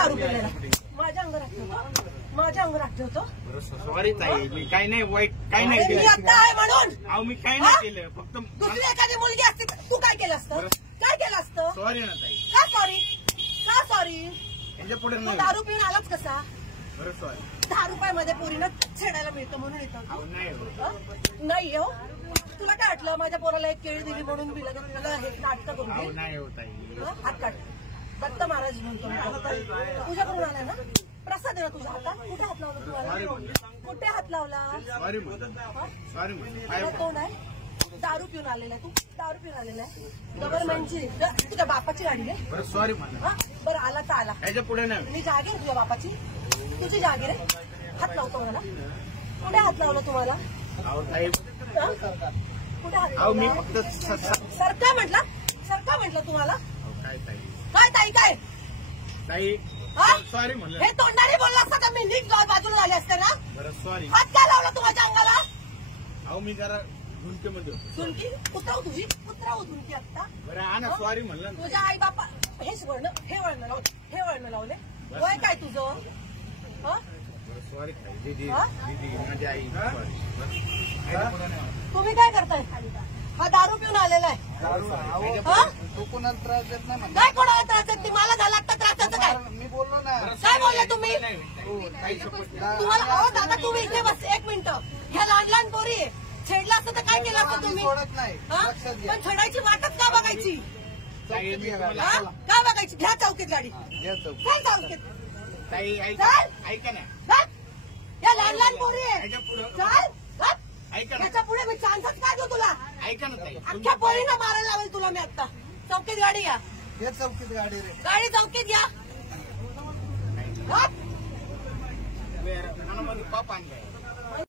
दारू पिलेला माझ्या अंगावर ठेवतो, माझ्या अंगावर ठेवतो. सॉरी ताई, मी काही नाही वाईट, काही नाही केलं. मी आता आहे म्हणून अहो मी काही नाही केलं, फक्त दुसरी एखादी मुलगी असती तू काय केलं असतं? काय केलं असतं? सॉरी ना ताई. का सॉरी? का सॉरी? याच्या पुढे तू दारू पिऊन आलाच कसा? बरं सॉरी. 10 रुपयामध्ये पोरीनं छेडायला मिळतं म्हणून येतं. नाही हो, तुला काय वाटलं माझ्या पोराला एक केळी दिली म्हणून मी लगेच तुला हे नाटक करून अहो नाही होत ताई. हात काढ. दत्त महाराज म्हणतो पूजा करून आलाय ना, प्रसाद आहे ना तुझ्या हातात. कुठे हात लावला तुम्हाला? कुठे हात लावला? सॉरी तुला कोण आहे? दारू पिऊन आलेला आहे तू, दारू पिऊन आलेला आहे. गव्हर्नमेंटची तुझ्या बापाची गाडी आहे. बरं सॉरी म्हणा. बरं आला तर आला. याच्या पुढे नाही. मी जागीर तुझ्या बापाची, तुझी जागीर आहे. हात लावतो मला. कुठे हात लावला तुम्हाला? अहो ताई, कुठे हात अहो मी लावला? फक्त सरका म्हटलं, सरका म्हटलं तुम्हाला. काय ताई, काय ताई काय? ताई हा? सॉरी म्हणलं. हे तोंडाने बोलला असता तर मी नीट जाऊन बाजूला झाले असते ना. बरं सॉरी. हात काय लावला तुझ्या अंगाला? अहो मी जरा झुंकेमध्ये होतो. झुणकी उतरव तुझी, उतरव झुणकी आता. बरं हा ना, सॉरी म्हणलं ना. तुझ्या आई बापा हेच वळण, हे वळण लावले, हे वळण लावले. वय काय तुझं? सॉरी ताई. दीदी हा? दीदी माझी आई सॉरी. तुम्ही काय करताय? हा दारू पिऊन आलेला आहे. हा? तू कोणाला त्रास देत नाही म्हणा. काय कोणाला त्रास देत नाही? मला झाला आता त्रासाचं काय? मी बोललो ना. काय बोलले तुम्ही? ताई शपथ. तुम्हाला अहो दादा तुम्ही इथे बस एक मिनिट. ह्या लहान लहान पोरी आहे. छेडला असतं तर काय केलं असतं आम्ही तुम्ही? सोडत नाही. हा? लक्षात घ्या. पण छेडायची वाटच का बघायची? ताई मी तुम्हाला- हा? काय बघायची? घ्या चौकीत गाडी. घ्या चौक. काय चौकीत? ताई चाल. ऐका ना. चल. या लहान लहान पोरी आहे. याच्या पुढे चल. चल. ऐका ना. याच्या पुढे मी चान्सच काय देऊ तुला? ऐका ना ताई. अख्ख्या पोरीनं मारायला लावेल तुला मी आता. चौकीत गाडी या. घे चौकीत गाडी रे. गाडी चौकीत या. हा? मनामध्ये पाप आणलाय.